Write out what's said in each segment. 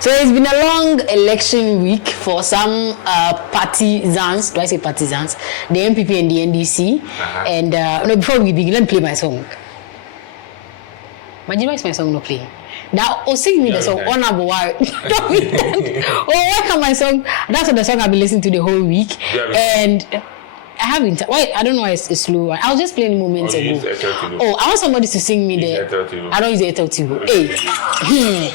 So it's been a long election week for some partisans. Do I say partisans? The MPP and the NDC. And no, before we begin, let me play my song. Imagine why is my song not playing? Now, sing me the song Honorable Warrior. Why can my song? That's what the song I've been listening to the whole week. And I haven't. Why? I don't know why it's slow. I was just playing moments ago. Oh, I want somebody to sing me the. I don't use the Airtel TV. Hey.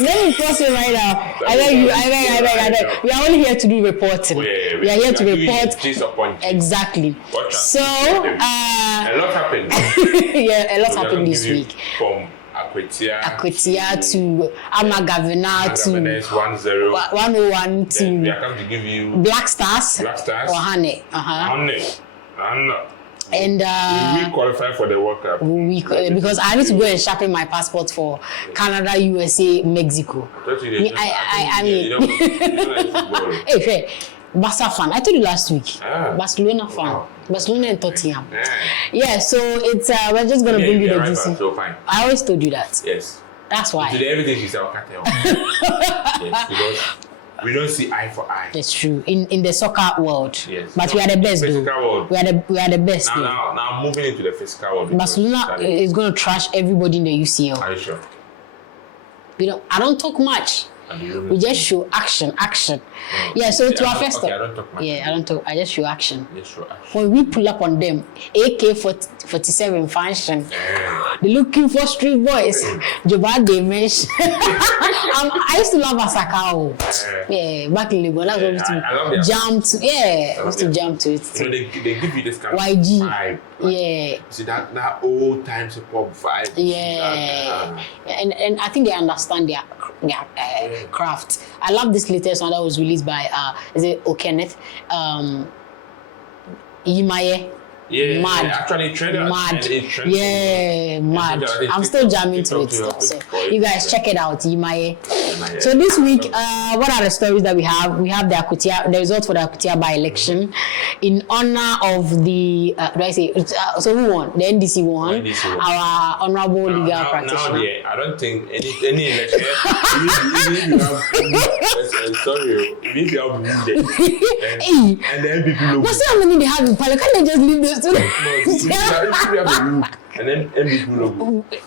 Let me pause it right now. I beg. We are only here to do reporting. We are here to report. Exactly. So, a lot happened. Yeah, a lot happened this week. From Akwatia to Amagavina to 101 to. We are coming to give you Black Stars. Or Hane. And we qualify for the World Cup. Because I need to go and sharpen my passport for Canada, USA, Mexico. I mean, hey, fair. Barca fan. I told you last week. Barcelona fan. Wow. Barcelona and Tottenham. Yeah, so it's we're just gonna bring you the DC. So fine. I always told you that. Yes. That's why. Today everything is our cartel. Yes, because we don't see eye for eye. That's true. In the soccer world. Yes. But we are the best, though. World. We are the best. Now moving into the physical world. Barcelona is going to trash everybody in the UCL. Are you sure? I don't talk much. We just show action. Yeah, so to our first I don't talk much. Yeah, I don't talk. I just show action. Yes, show action. When we pull up on them, AK-47 function, they're looking for street boys. Jobad they mention. I used to love Asakao. Yeah, back in Lagos. That's what we used to jump to. Yeah, I used to jump to it. So they give you this kind of YG. vibe. Yeah. See that old time support vibe. Yeah. And I think they understand their craft. I love this latest one that was released by is it Okenneth? Yimaye. Yeah, mad. Actually, mad. Yeah, mad. I'm still jamming to it. So you guys check it out, Yimaye. So this week, what are the stories that we have? We have the results for the Akwatia by-election in honor of the. So who won? The NDC won. Our honorable legal practitioner. Now, I don't think any election. Sorry, maybe I'll be and then people. What's how many they have in Palo? Can't they just leave this? No, and then MVP logo. If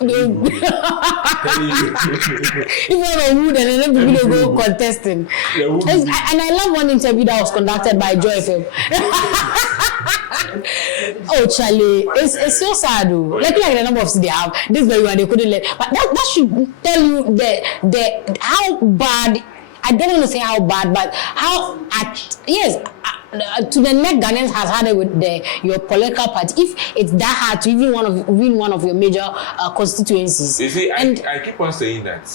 you have a mood and then MVP go contesting. And I love one interview that was conducted by Joy FM. Oh, Charlie, it's so sad. Like the number of they have. This very one they couldn't let. But that should tell you the how bad. I don't want to say how bad, but how to the neck Ghanaians has had it with your political party. If it's that hard to even win one of your major constituencies. You see, I keep on saying that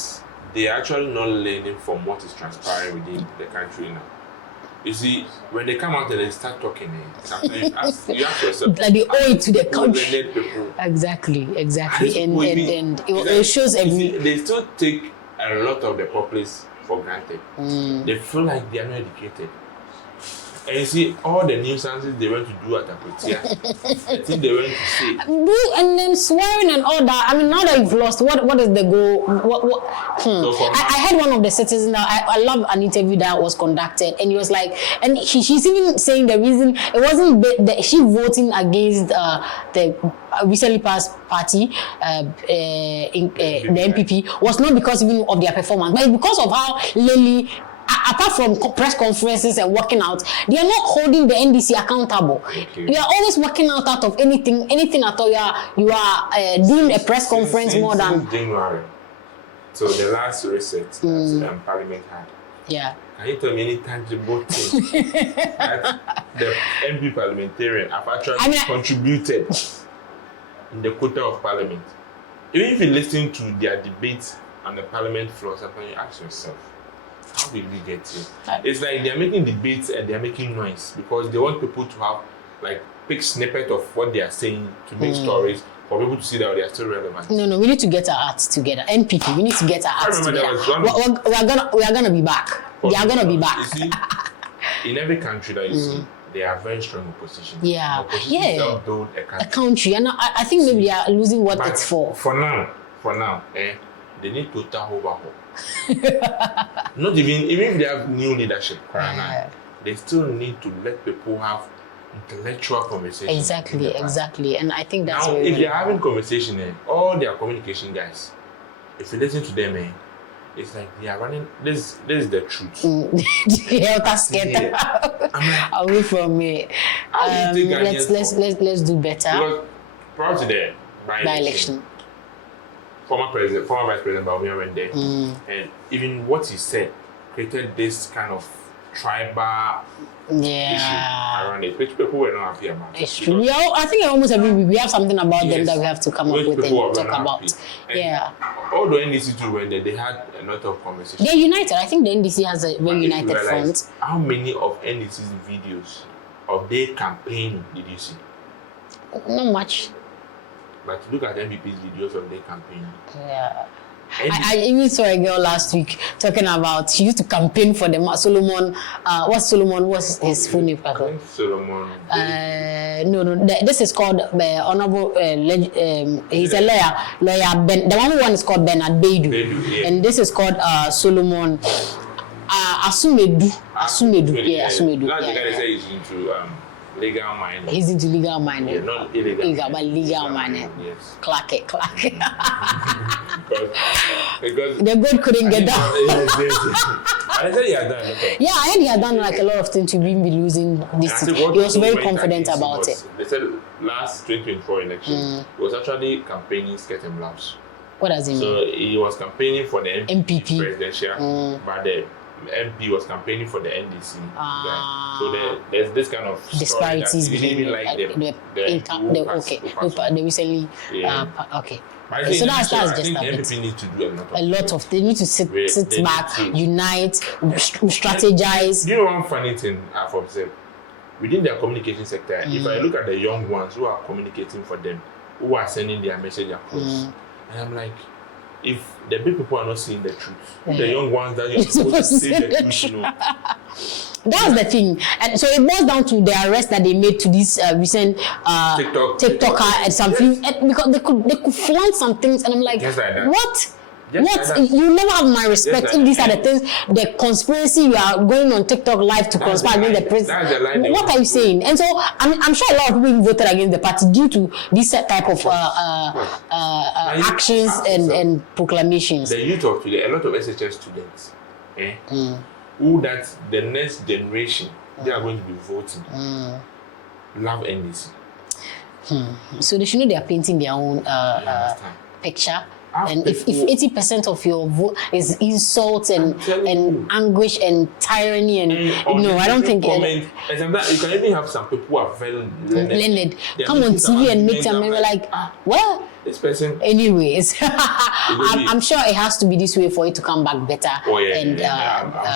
they are actually not learning from what is transpiring within the country now. You see, when they come out and they start talking, sometimes you ask yourself, like they owe it to the country. Exactly, and it shows every. They still take a lot of the populace for granted. They feel like they are not educated. And you see, all the nuisances they went to do at Akwatia, I think they went to say. And then swearing and all that. I mean, now that you've lost, what is the goal? So I heard one of the citizens. I love an interview that was conducted, and he was like, and she's even saying the reason it wasn't she voting against the recently passed party, the MPP, was not because even of their performance, but it's because of how Lily. Apart from press conferences and working out, they are not holding the NDC accountable. Okay. You are always working out of anything at all. You are doing a press conference more than January. So the last reset that Parliament had. Yeah. Can you tell me any tangible thing that the MP parliamentarian have actually contributed in the quota of Parliament? Even if you listen to their debates on the Parliament floor, sometimes you ask yourself, how did we get here? It's like they're making debates and they're making noise because they want people to have like big snippet of what they are saying to make stories for people to see that they are still relevant. No, we need to get our acts together. NPP, we need to get our acts together. We are gonna be back. They are gonna be back. You see, in every country that you see, they are very strong opposition. Yeah. Opposition build a country. And I think maybe they are losing what it's for. For now, they need total overhaul. Not even if they have new leadership, they still need to let people have intellectual conversation. Exactly. And I think that's now if they're having conversation, all their communication guys, if you listen to them, it's like they are running. This is the truth. Away from me. Let's do better. Because prior to the by-election, former Vice President Baumia went there, and even what he said created this kind of tribal issue around it, which people were not happy about. It's true. Yeah, I think almost every week we have something about them that we have to come up with and talk about. All the NDC too went there, they had a lot of conversations. They're united. I think the NDC has a very united front. How many of NDC's videos of their campaign did you see? Not much. But look at MPP's videos of their campaign. Yeah. I even saw a girl last week talking about she used to campaign for the Solomon. What's his full name? Solomon. No. This is called Honorable. He's a lawyer. The one is called Bernard Baidoo, and this is called Solomon Asolumadu. Asolumadu. That's the guy that says he's into legal mining. He's into legal mining. Yeah, not illegal. But legal mining. Yes. Clark. because the good couldn't get that. I said he had done nothing. Yeah, I heard he had done like a lot of things to be losing this. He was very confident about it. They said last 2024 election, he was actually campaigning skirt and blouse. What does it mean? So he was campaigning for the MPP presidential, but the MP was campaigning for the NDC. So there's this kind of disparities between like they recently okay. So that's just a bit. MPP need to do a lot of. They need to sit back, unite, strategize. You know one funny thing I've observed within their communication sector. If I look at the young ones who are communicating for them, who are sending their message across, and I'm like, if the big people are not seeing the truth, the young ones that you're supposed to say the truth, That's the thing, and so it boils down to the arrest that they made to this recent TikToker and something, because they could flaunt some things, and I'm like, what? You never have my respect if these are the things, the conspiracy you are going on TikTok live to conspire against the president. What are you saying? And so I'm sure a lot of people voted against the party due to this type of actions and proclamations. The youth of today, a lot of SHS students, who that the next generation they are going to be voting, love NDC. So they should know they are painting their own picture. And if 80% of your vote is insults and anguish and tyranny and I don't think and sometimes you can even have some people who are very learned. Come on TV and make them like, well, this person. Anyways, I'm sure it has to be this way for it to come back better. I'm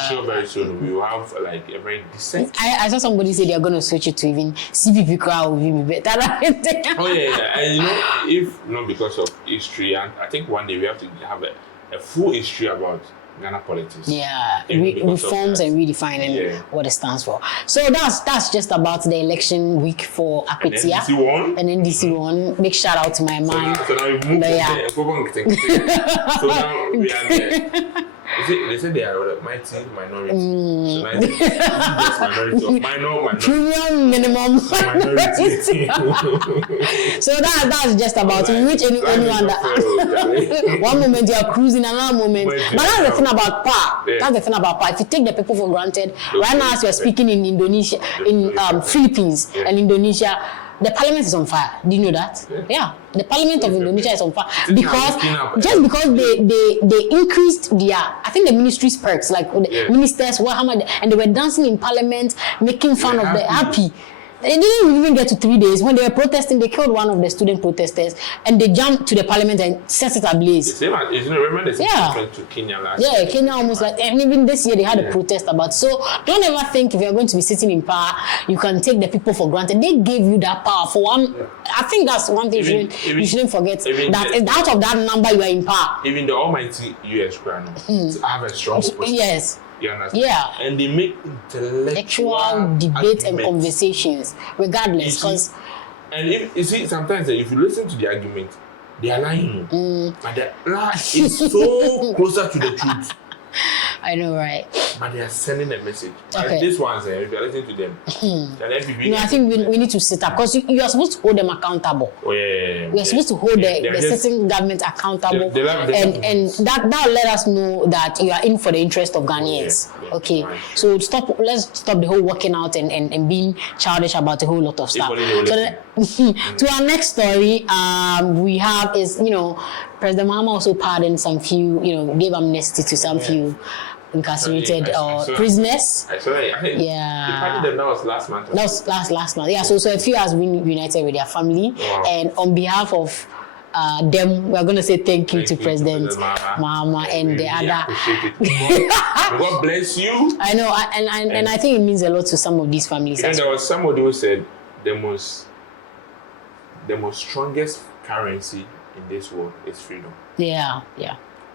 sure very soon we will have like a very decent. I saw somebody say they're going to switch it to even CPP crowd will be better. And if not because of history, and I think one day we have to have a full history about Ghana politics. Reforms and redefining what it stands for. So that's just about the election week for Akwatia. And NDC won. Big shout out to my man. So now we've moved So now we are there. They say they are mighty minority. So now it's minority. Minor. Premium minimum minority. So that's just about which anyone that one moment you are cruising, another moment. But that's the thing about power. That's the thing about power. If you take the people for granted, right now as we are speaking in Indonesia, in Philippines and Indonesia, the parliament is on fire. Do you know that? Yeah. The parliament of Indonesia is on fire because they increased their, I think the ministry's perks, like the ministers, and they were dancing in parliament, making fun of the happy. They didn't even get to 3 days. When they were protesting, they killed one of the student protesters and they jumped to the parliament and set it ablaze. Remember the same happened to Kenya last year? Yeah, Kenya almost like, and even this year they had a protest about. So don't ever think if you're going to be sitting in power, you can take the people for granted. They gave you that power for one. I think that's one thing you shouldn't forget. That out of that number you are in power. Even the almighty US crown to have a strong opposition. Yes. You understand? Yeah. And they make intellectual debate and conversations, regardless. Because and if you see, sometimes if you listen to the argument, they are lying. But the lie is so closer to the truth. I know, right? But they are sending a message. Okay. Like this one, if you are listening to them, no, I think we need to sit up because you are supposed to hold them accountable. Oh, yeah. We are supposed to hold the sitting government accountable, and that let us know that you are in for the interest of Ghanaians. Okay, right. So let's stop the whole working out and being childish about a whole lot of stuff. So to our next story, we have is President Mahama also pardoned some few, gave amnesty to some few incarcerated prisoners. I saw it. I think yeah. He pardoned them. That was last month. That was last month. Yeah. So a few has been reunited with their family, and on behalf of them, we are going to say thank you to President Mahama and the other. God bless you. I know, and I think it means a lot to some of these families. And there was somebody who said the most strongest currency in this world is freedom. Yeah.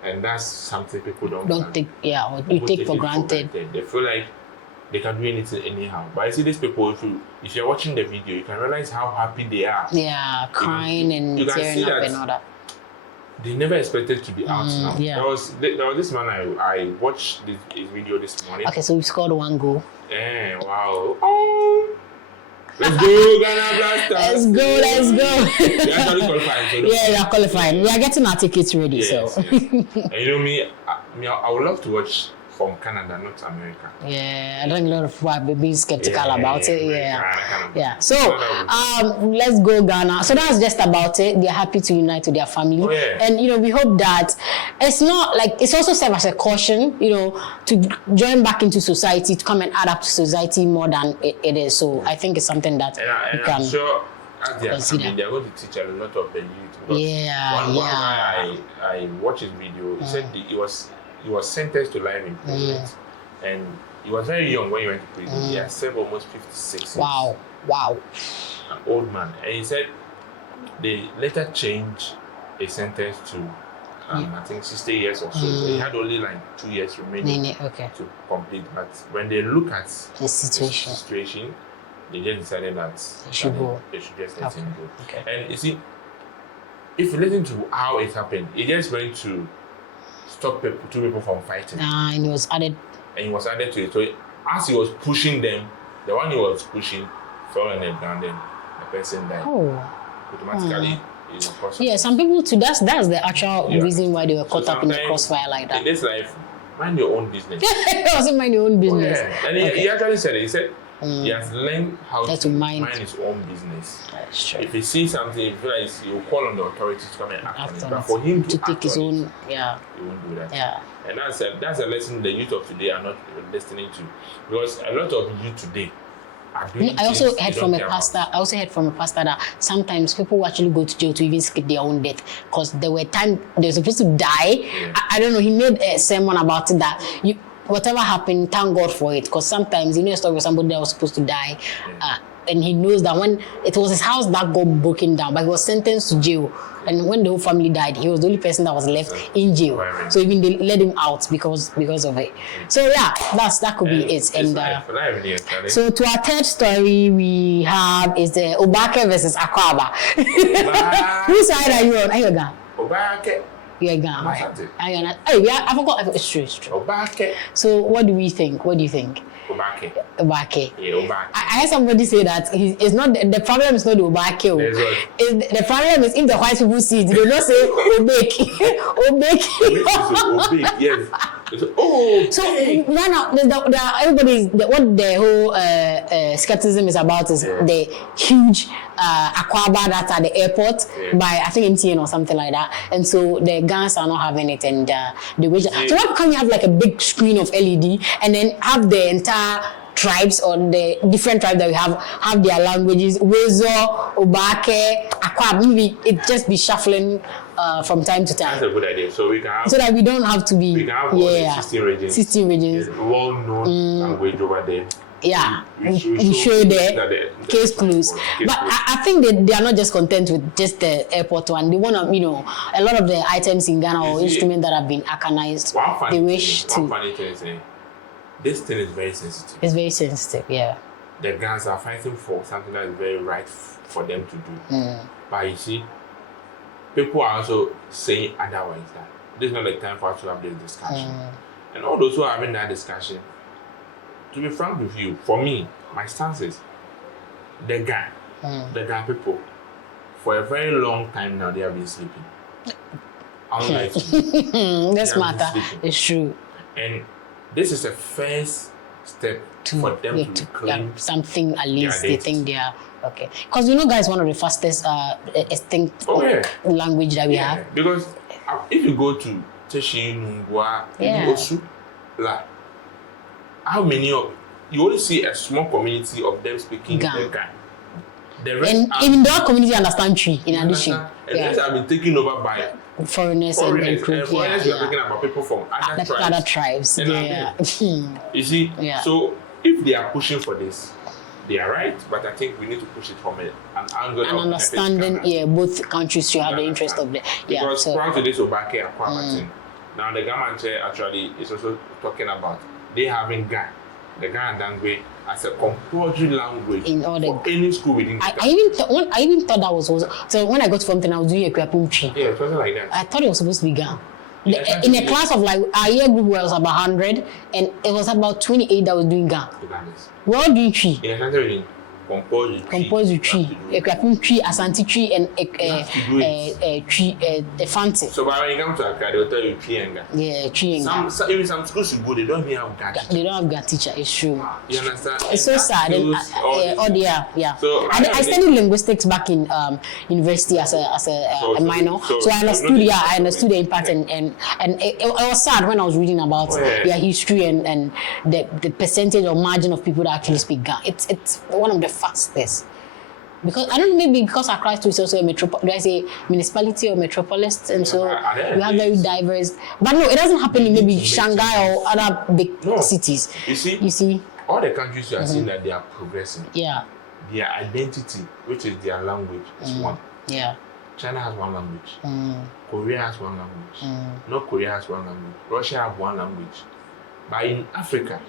And that's something people don't take. Yeah, or you take for granted. They feel like they can do anything anyhow. But I see these people, if you're watching the video, you can realize how happy they are. Yeah, crying and tearing up and all that. They never expected to be out now. Yeah. There was this man I watched his video this morning. Okay, so we scored 1 goal. Yeah, wow. Oh. Let's go, Ghana Blasters. Let's go. They actually qualified. So we are qualifying. We are getting our tickets ready. Yes, so. Yes. And me, I would love to watch from Canada, not America. Yeah, I think a lot of people have been skeptical about it. Yeah. So, let's go Ghana. So that's just about it. They're happy to unite with their family. Oh, yeah. And, we hope that it's not like, it's also served as a caution, to join back into society, to come and add up to society more than it is. So I think it's something that we can. I'm sure as they are coming, they're going to teach a lot of the youth. One guy I watched his video, he said he was sentenced to life imprisonment, and he was very young when he went to prison. He had served almost 56 years. Wow. An old man. And he said they later changed a sentence to, I think 60 years or so. So he had only like 2 years remaining to complete. But when they look at the situation, they just decided that they should just let him go. Okay. And you see, if you listen to how it happened, it just went to stop two people from fighting. And he was added to it. So as he was pushing them, the one he was pushing fell on the ground, and the person died. Automatically. Yeah, some people too. That's the actual reason why they were caught up in the crossfire like that. In this life, mind your own business. He wasn't mind your own business. And he actually said it. He said he has learned how to mind his own business. That's true. If he sees something, he feels like he will call on the authorities to come and act on it. But for him to take his own, he won't do that. Yeah. And that's a lesson the youth of today are not listening to, because a lot of youth today are doing. I also heard from a pastor that sometimes people will actually go to jail to even skip their own death, because there were times they were supposed to die. Yeah. I don't know. He made a sermon about it that whatever happened, thank God for it, because sometimes a story of somebody that was supposed to die. Yeah. And he knows that when it was his house that got broken down, but he was sentenced to jail. And when the whole family died, he was the only person that was left in jail. So even they let him out because of it. So yeah, that could be it. And so to our third story we have is the Oobaake versus Akwaaba. Whose side are you on? Are you a Oobaake. You're a Ghana, right? I forgot. It's true. Oobaake. So what do we think? What do you think? Oobaake. Yeah, Oobaake. I heard somebody say that it's not the problem is not the Oobaake. The problem is if the white people see it, they don't say Oobaake. Oobaake, yes. So now everybody what the whole skepticism is about is the huge Akwaaba that's at the airport by I think MTN or something like that, and so the guns are not having it, and the wage. So why can't you have like a big screen of LED and then have the entire tribes or the different tribes that we have their languages, Wezo, Oobaake, Akwaaba, maybe it just be shuffling from time to time. That's a good idea. So we can have, so that we don't have to be. We can have all the 16 regions. 16 regions. Well-known language over there. Yeah, we show the case closed. But I think they are not just content with just the airport one. They want to, a lot of the items in Ghana or instruments that have been arcanized. They wish to. One funny thing is, this thing is very sensitive. It's very sensitive, yeah. The Ghanaians are fighting for something that is very right for them to do. But you see, people are also saying otherwise, that this is not the time for us to have this discussion. And all those who are having that discussion, to be frank with you, for me, my stance is the Ghan people, for a very long time now, they have been sleeping. Unlike this matter is true. And this is a first step for them to claim something, at least they think they are okay. Because guys, one of the fastest extinct language that we have. Because if you go to Teshi, Nungwa, Osu, how many of you only see a small community of them speaking Ghan. The rest and even their community understand tree in addition. And the rest have been taken over by foreigners and foreigners. You're talking about people from other tribes. You see, so if they are pushing for this, they are right, but I think we need to push it from an angle of understanding. Both countries should have the interest of the. Because prior to this Oobaake Akwaaba thing, now the government actually is also talking about they having the Ghana language as a compulsory language in all for any school within the I even thought that was so when I got to Fountain, I was doing a Kwapumchi. Yeah, something like that. I thought it was supposed to be Ghana. In a class of like our year group was about 100 and it was about 28 that was doing Ghana. We're all doing tree. Yeah, compulsory tree, a Kwapum tree, Asante tree, and a tree, a fancy. So when you come to Accra, they'll tell you tree and Ghana. Yeah, tree and Ghana. Even some schools you go, they don't even have Ghana. They don't have Ghana teacher. It's true. You understand? It's so sad. Yeah. So I studied linguistics back in university as a minor. So I understood. I understood the impact and it was sad when I was reading about their history and the percentage or margin of people that actually speak Ghana. It's one of the fastest. Because I don't know, maybe because Accra is also a do I say municipality or metropolis, and so we have very diverse. But no, it doesn't happen in maybe Shanghai or other big cities. You see, all the countries you are seeing that they are progressing. Yeah. Their identity, which is their language, is one. Yeah. China has one language. Korea has one language. North Korea has one language. Russia has one language. But in Africa,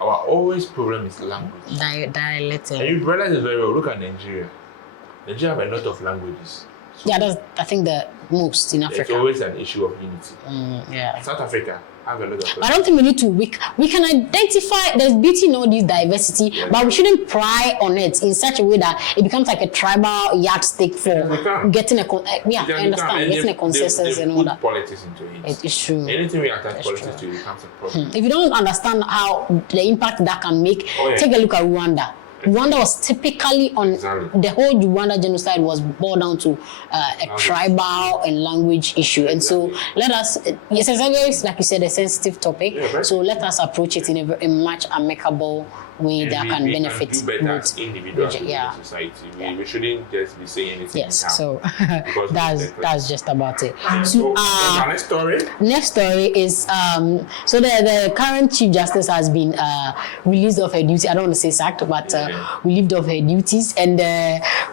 our always problem is language. Dialect. And you realize it very well. Look at Nigeria. Nigeria have a lot of languages. So that's I think the most in Africa. It's always an issue of unity. South Africa have a lot of. I don't think we need to. We can identify. There's beauty in all this diversity, but we shouldn't pry on it in such a way that it becomes like a tribal yardstick for getting a. I understand getting a consensus and all that. Politics into it. It's true. Anything we attach politics to becomes a problem. If you don't understand how the impact that can make, take a look at Rwanda. Rwanda was typically on the whole Rwanda genocide was boiled down to a tribal and language issue, and so let us. It's a very, like you said, a sensitive topic. So let us approach it in a much amicable way that can benefit both individuals in society. We shouldn't just be saying anything. Yes, so that's just about it. So next story. Next story is so the current Chief Justice has been released of her duty. I don't want to say sacked, but relieved of her duties, and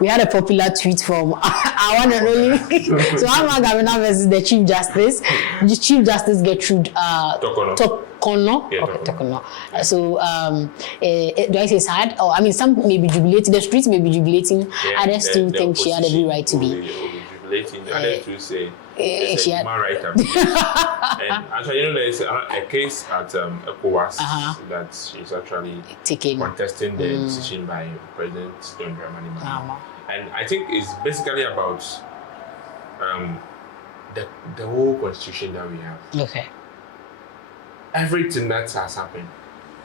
we had a popular tweet from our one and only so Alma Gavina versus the Chief Justice. The Chief Justice Gertrude Torkornoo. Torkornoo. So do I say sad? Or I mean, some may be jubilating. The streets may be jubilating. Others still think she had every right to be. Jubilating. Others to say she had human right. And actually, there's a case at ECOWAS that she's actually contesting the decision by President John Dramani Mahama. And I think it's basically about the whole constitution that we have. Okay. Everything that has happened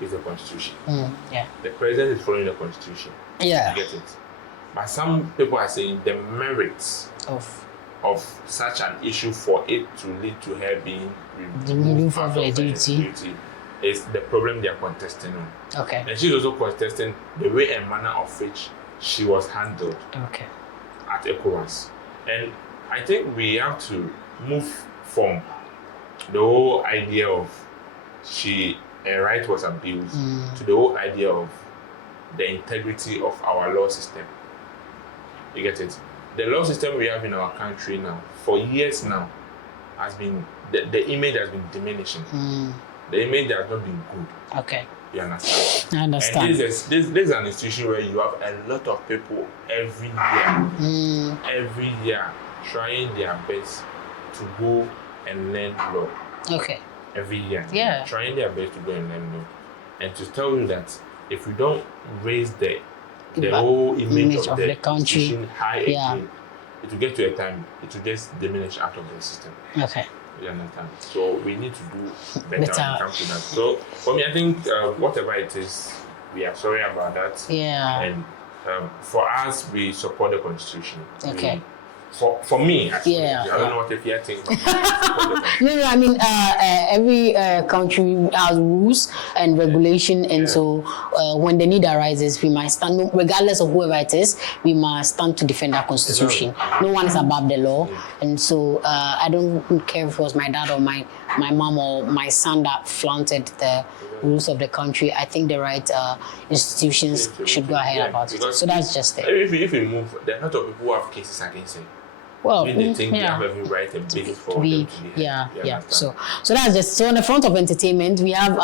is the constitution. The president is following the constitution. Yeah. You get it? But some people are saying the merits of such an issue for it to lead to her being removed from her duty is the problem they are contesting on. Okay. And she's also contesting the way and manner of which she was handled at ECOWAS. And I think we have to move from the whole idea of a right was abused to the whole idea of the integrity of our law system. You get it? The law system we have in our country now, for years now, has been the image has been diminishing. the image has not been good. Okay. You understand? I understand. And this is an institution where you have a lot of people every year trying their best to go and learn law. Okay. Every year. Yeah. Trying their best to go and learn law. And to tell you that if we don't raise the whole image of the country high again, it will get to a time it will just diminish out of the system. Okay. You understand? So we need to do better when it comes to that. So for me, I think whatever it is, we are sorry about that. Yeah. And for us, we support the constitution. Okay. For me, actually, yeah. I don't know what if you think. No, I mean, every country has rules and regulation, and so when the need arises, we must stand, regardless of whoever it is, we must stand to defend our constitution. No one is above the law, and so I don't care if it was my dad or my mom or my son that flaunted the rules of the country. I think the right institutions should go ahead about it. So that's just it. If we move, there are a lot of people who have cases against him. Well, they think they have every right and basis for them to be yeah. So that's just so on the front of entertainment, we have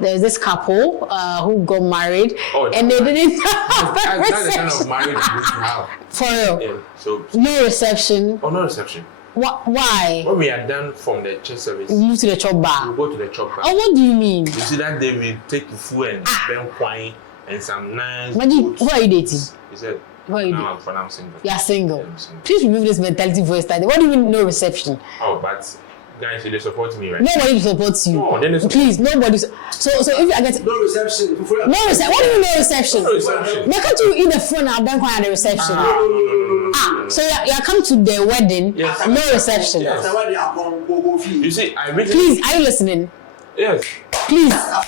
there's this couple who got married and they didn't have that's the kind of marriage we used to have. For real. Yeah, so no reception. Oh, no reception. Why? When we are done from the church service, we move to the chop bar. We go to the chop bar. Oh, what do you mean? You see that day we take fufu and ben wine and some nice. Imagine, who are you dating? He said, now I'm single. You are single. Please remove this mentality for a start. What do you mean no reception? Oh, but guys, they support me, right? Nobody supports you. No, then please, nobody. So if I get no reception. No reception. What do you mean no reception? No reception. Why can't you eat the phone and then at the reception? No. So you come to the wedding. Yes. No reception. Yes. You see, Please, are you listening? Yes. Please. Guys,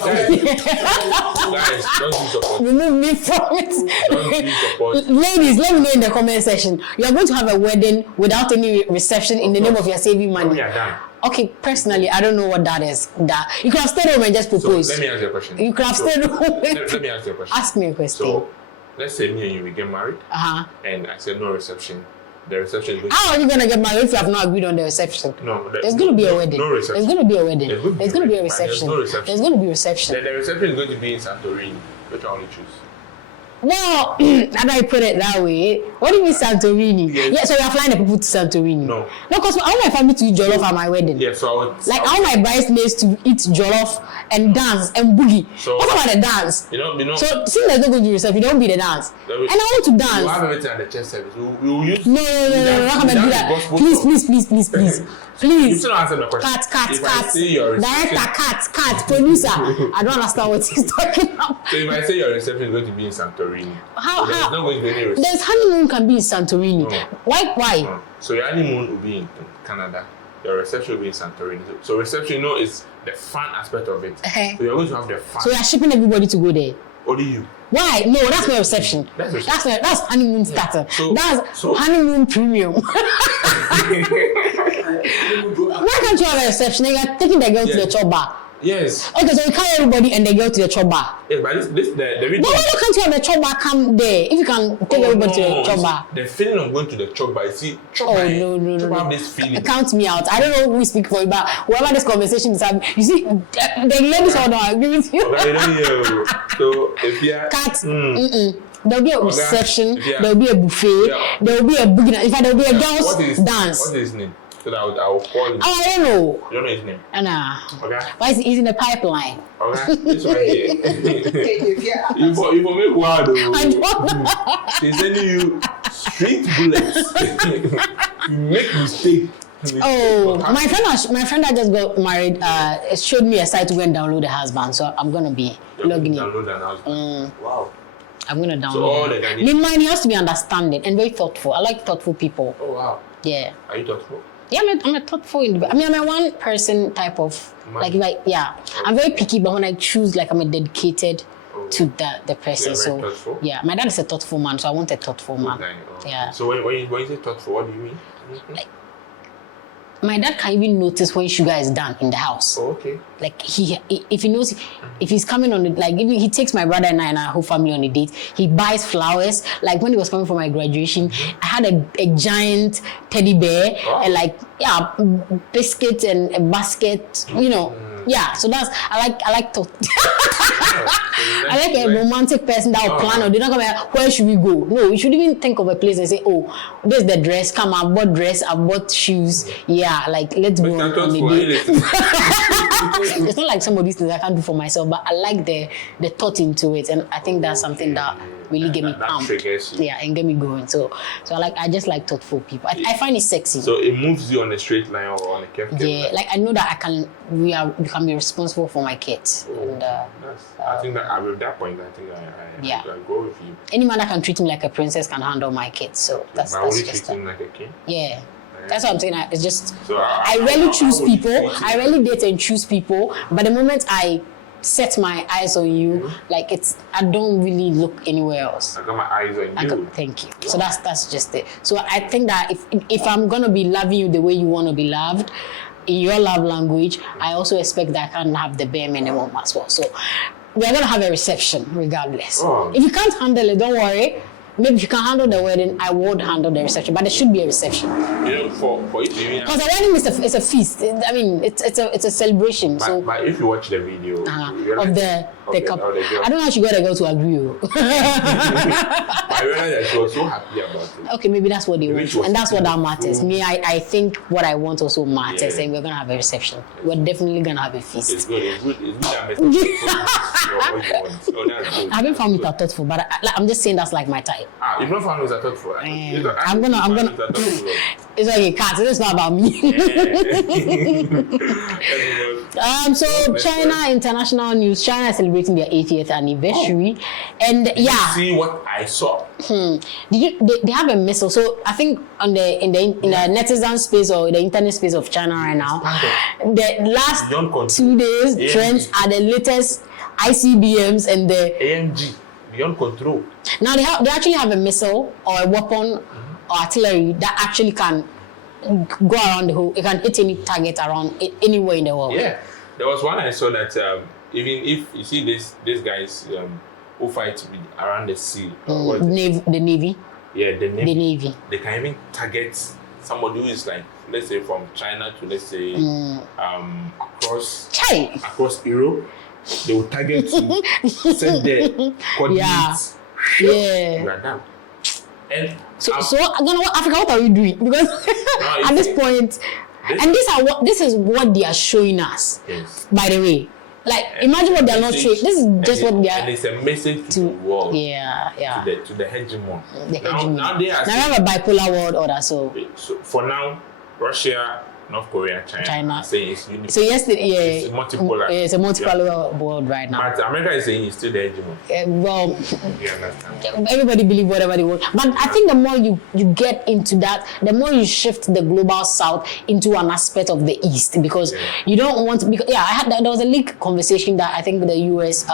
don't use support. Remove me from it. Don't use support. Ladies, let me know in the comment section. You are going to have a wedding without any reception in the name of your saving money. We are done. Okay, personally, I don't know what that is. That you could have stayed home and just proposed. So let me ask you a question. You could have stayed home. Let me ask you a question. Ask me a question. So let's say me and you we get married. And I said no reception. The reception is going. How are you gonna get married if you have not agreed on the reception? No, there's going to be a wedding. No reception. There's going to be a wedding. There's going to be a reception. There's no reception. There's going to be a reception. The reception is going to be in Santorini. Which I only choose. Well, and I put it that way. What do you mean Santorini? Yes. Yeah, so you are flying the people to Santorini. No, because I want my family to eat jollof at my wedding. Yeah, so I would, I want my bridesmaids to eat jollof and dance and boogie. So, what about the dance? You know. So since there's no going to be reception, don't be the dance. And I want to dance. You have everything at the church service. We will use. No, we're not gonna do that. Please. You still don't answer my question. Cut. Director, cut. Producer. I don't understand what he's talking about. So if I say your reception is going to be in Santorini, there's not going to be any reception. There's honeymoon can be in Santorini. No. Why? No. So your honeymoon will be in Canada. Your reception will be in Santorini. So reception, is the fun aspect of it. So you're going to have the fun. So you're shipping everybody to go there. Only you. Why? No, that's my reception. That's honeymoon starter. That's honeymoon premium. Why can't you have a reception? You're taking the girl to the chop bar. Yes. Okay, so you carry everybody and they go to the chop bar. Yes, but the reason. But why can't you have the chop bar come there if you can take everybody to the chop bar? The feeling of going to the chop bar, you see, chop bar. No. Have this feeling. Count me out. I don't know who is speaking for you, but whoever this conversation is having, you see, the ladies all don't agree with you. So if you are there'll be a reception, there'll be a buffet, there'll be a boogie. In fact, there'll be a girls' dance. What is his name? So that I will call him. Oh, I don't know. You don't know his name? Nah. Okay. Why is he in the pipeline? Okay. This one here. You for make wild though. I don't know. He's sending you street bullets. You make mistake. Oh, my friend that just got married showed me a site to go and download the husband, so I'm gonna be logging in. Download an husband. Wow. I'm gonna download. So all the in mind, he has to be understanding and very thoughtful. I like thoughtful people. Oh wow. Yeah. Are you thoughtful? Yeah, I'm a thoughtful individual. I mean, I'm a one person type of I'm very picky, but when I choose, I'm a dedicated to the person. So thoughtful? Yeah, my dad is a thoughtful man, so I want a thoughtful man. Yeah. So when you say thoughtful, what do you mean? My dad can even notice when sugar is done in the house. Oh, okay. If he knows, if he's coming on it, even he takes my brother and I and our whole family on a date, he buys flowers. Like when he was coming for my graduation, I had a giant teddy bear and biscuits and a basket, Yeah, so that's I like to I like a romantic person that will plan, or they're not gonna where should we go? No, you should even think of a place and say, oh, this is the dress. Come, I bought dress, I bought shoes. Yeah, like let's go on a date. It's not like some of these things I can't do for myself, but I like the thought into it, and I think that's something that really get me pumped. Yeah, and get me going. So I just like thoughtful people. I find it sexy. So it moves you on a straight line or on a curved line. Yeah, like I know that we can be responsible for my kids. And I think that with that point, I think I go with you. Any man that can treat me like a princess can handle my kids. So that's only just treating like a king. Yeah. That's what I'm saying. It's just so I rarely choose people. I rarely date and choose people. But the moment I set my eyes on you, like I don't really look anywhere else. I got my eyes on you. Thank you. So that's just it. So I think that if I'm gonna be loving you the way you want to be loved, in your love language, I also expect that I can have the bare minimum as well. So we're gonna have a reception regardless. Oh. If you can't handle it, don't worry. Maybe if you can handle the wedding, I would handle the reception, but there should be a reception. You know, for it, because a wedding is a feast. I mean, it's a celebration. But if you watch the video of the couple, I don't know how she got a girl to agree. I realized that she was so happy about it. Okay, maybe that's what they want, and that's what that matters. Me, I think what I want also matters, and we're gonna have a reception. We're definitely gonna have a feast. It's good. It's good. I haven't found it thoughtful, but I'm just saying that's like my type. You've not found it thoughtful. I'm gonna. It's like a cat. It's not about me. So China international news. China is celebrating their 80th anniversary, and yeah. See what I saw. They have a missile. So I think in the netizen space or the internet space of China right now, the last 2 days trends are the latest ICBMs and the AMG beyond control. Now they actually have a missile or a weapon or artillery that actually can go around the whole. It can hit any target around anywhere in the world. Yeah, there was one I saw that even if you see these guys who fight around the sea, the Navy. Yeah, the Navy. The Navy. They can even target somebody who is like, let's say from China to let's say across Europe. They will target you, send the coordinates. Yeah. You are done. And so Africa, what are we doing? Because at this point, this is what they are showing us. Yes. By the way, like imagine what they are not showing. This is just what they are. And it's a message to the world. Yeah. To the hegemon. Now they have a bipolar world order. So for now, Russia, North Korea, China. Saying it's unified. So yesterday, it's multipolar. It's a multipolar world right now. But America is saying it's still the hegemon. Everybody believe whatever they want. But I think the more you get into that, the more you shift the global south into an aspect of the east, because you don't want. There was a leak conversation that I think the US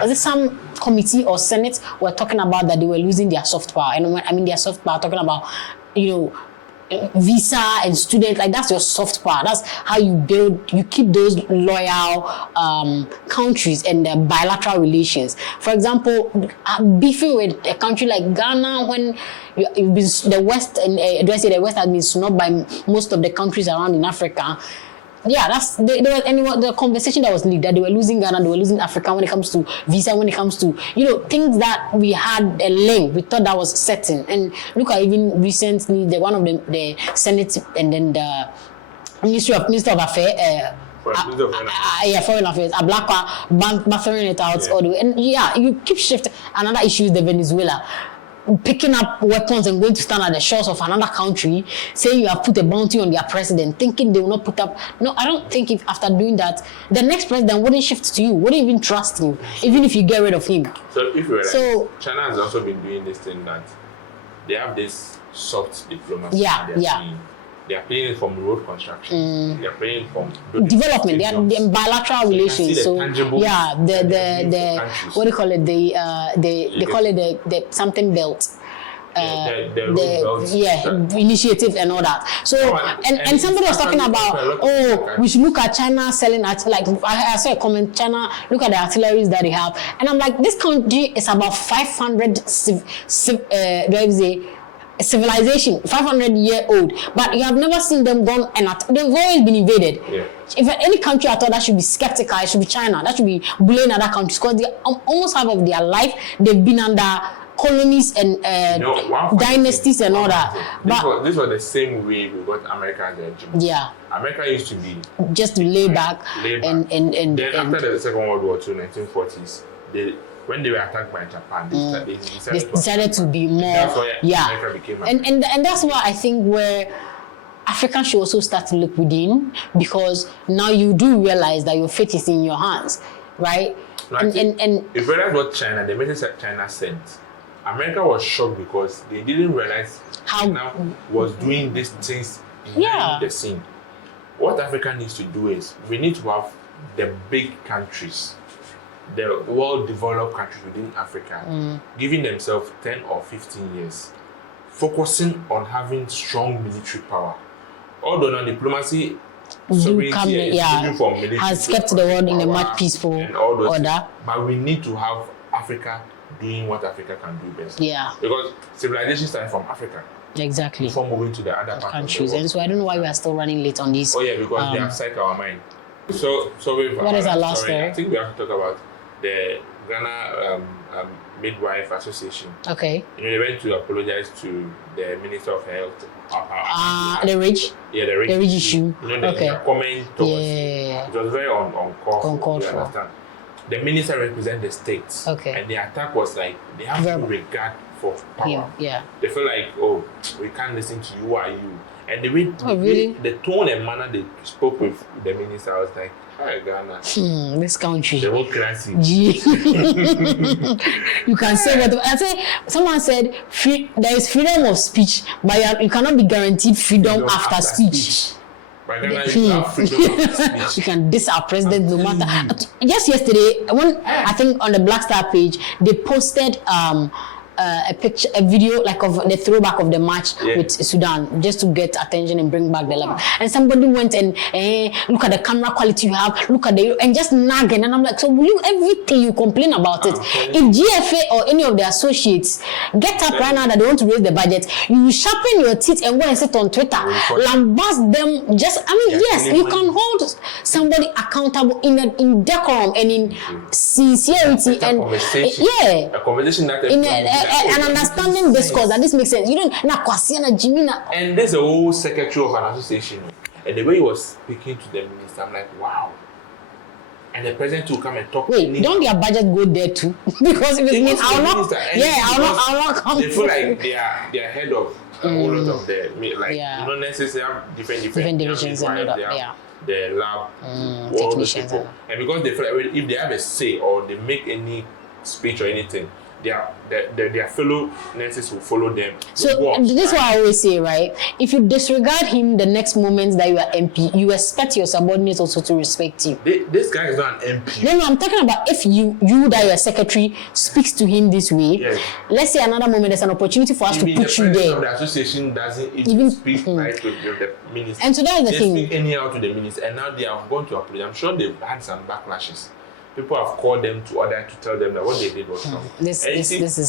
was it some committee or Senate were talking about that they were losing their soft power. And when I mean their soft power, talking about visa and student, like that's your soft power. That's how you keep those loyal countries and their bilateral relations. For example, beefing with a country like Ghana, when the West the West has been snubbed by most of the countries around in Africa. Yeah, the conversation that was leaked that they were losing Ghana, they were losing Africa when it comes to visa, when it comes to things that we had a link, we thought that was certain. And look at even recently one of the Senate and then the Minister of Affairs. Foreign Affairs, Ablakwa buffering it out all the way. And you keep shifting. Another issue is the Venezuela. Picking up weapons and going to stand at the shores of another country, saying you have put a bounty on their president, thinking they will not put up. No, I don't think if after doing that, the next president wouldn't shift to you, wouldn't even trust you, even if you get rid of him. So if you China has also been doing this thing that they have this soft diplomacy. They are playing it from road construction. They are playing from development. They are bilateral relations. So the what do you call it? They call it the something belt. Initiative and all that. So and somebody was talking about we should look at China selling I saw a comment, China look at the artilleries that they have, and I'm like, this country is about 500 civilization, 500-year-old, but you have never seen them gone and they've always been invaded. Yeah. If any country at all that should be skeptical, it should be China. That should be blaming other countries because they almost half of their life they've been under colonies and dynasties and all that. But this was the same way we got America as a regime. Yeah. America used to be just to lay back. And then after the Second World War II, 1940s, when they were attacked by Japan, they decided to be more. That's why America became America. And that's why I think where Africans should also start to look within, because now you do realize that your fate is in your hands, right? And if you realize what the message China sent, America was shocked because they didn't realize how China was doing these things behind the scene. What Africa needs to do is we need to have the big countries, the well-developed countries within Africa, giving themselves 10 or 15 years, focusing on having strong military power. Although now diplomacy has kept the world in a much peaceful order. But we need to have Africa doing what Africa can do best. Yeah. Because civilization started from Africa. Exactly. Before moving to the other countries. And so I don't know why we are still running late on this. Oh yeah, because they have psyched our mind. So what is our last story? I think we have to talk about the Ghana Midwife Association. Okay. They went to apologize to the Minister of Health. The rich? Yeah, the rich issue. The comment towards it was very uncalled for. Understand? The minister represents the states. Okay. And the attack was like they have no regard for power. Yeah. They feel like, oh, we can't listen to you. Who are you? And the way the tone and manner they spoke with the minister, I was like, hi Ghana. This country. Democracy. You can say what I say. Someone said there is freedom of speech, but you cannot be guaranteed freedom after speech. But Ghana, you have freedom of speech. You can diss our president no matter. Just yesterday, I think on the Black Star page, they posted a video like of the throwback of the match with Sudan, just to get attention and bring back the love. And somebody went and look at the camera quality you have, look at and just nagging. And I'm like, so will you everything you complain about it? If GFA or any of the associates get up right now that they want to raise the budget, you sharpen your teeth and go and sit on Twitter, lambast them. Yes, you can hold somebody accountable in decorum and in sincerity and a conversation that an understanding discourse that this makes sense. You don't and there's a whole secretary of an association, and the way he was speaking to the minister, I'm like, wow. And the president will come and talk. Wait, don't their budget go there too? Because if it means I'll not come. They feel like they are head of a whole lot of the you don't necessarily have different divisions and all that. The lab technicians and because they feel like if they have a say or they make any speech or anything, their fellow nurses will follow them. So this is what I always say, right? If you disregard him the next moment that you are MP, you expect your subordinates also to respect you. This guy is not an MP. No, I'm talking about if you that your secretary speaks to him this way. Yes. Let's say another moment there's an opportunity for us to put you there. The association doesn't even speak right to the minister. And so that's the thing. They speak anyhow to the minister, and now they have gone to apologize. I'm sure they've had some backlashes. People have called them to order to tell them that what they did was wrong. This is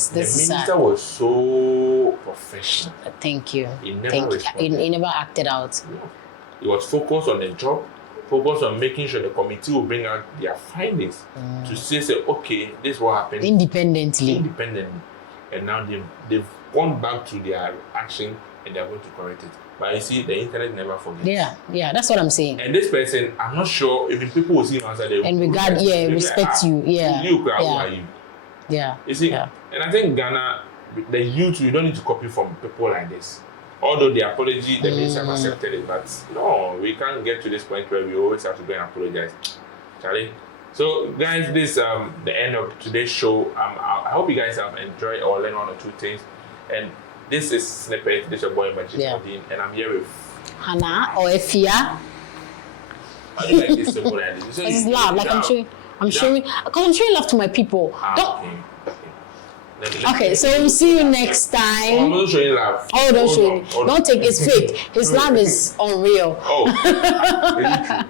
the minister was so professional. Thank you. He never acted out. No. He was focused on the job, focused on making sure the committee will bring out their findings to say, okay, this is what happened. Independently. And now they've gone back to their action and they're going to correct it. But you see, the internet never forgets. Yeah, that's what I'm saying. And this person, I'm not sure if people will see him answer them. And respect you. Yeah. Who are you? Yeah. You see, and I think Ghana, the youth, you don't need to copy from people like this. Although the apology, the minister have accepted it, but no, we can't get to this point where we always have to go and apologize. Charlie. So, guys, this the end of today's show. I hope you guys have enjoyed or learned one or two things. And this is Snippet. This is your boy Magic Odin, and I'm here with Hannah or Efia. How do you like this symbol? This is love. Like I'm showing, because I'm showing love to my people. Okay, so we'll see you next time. I'm not showing love. Oh, don't show it. Don't take it. It's fake. His love is unreal. Oh, really true.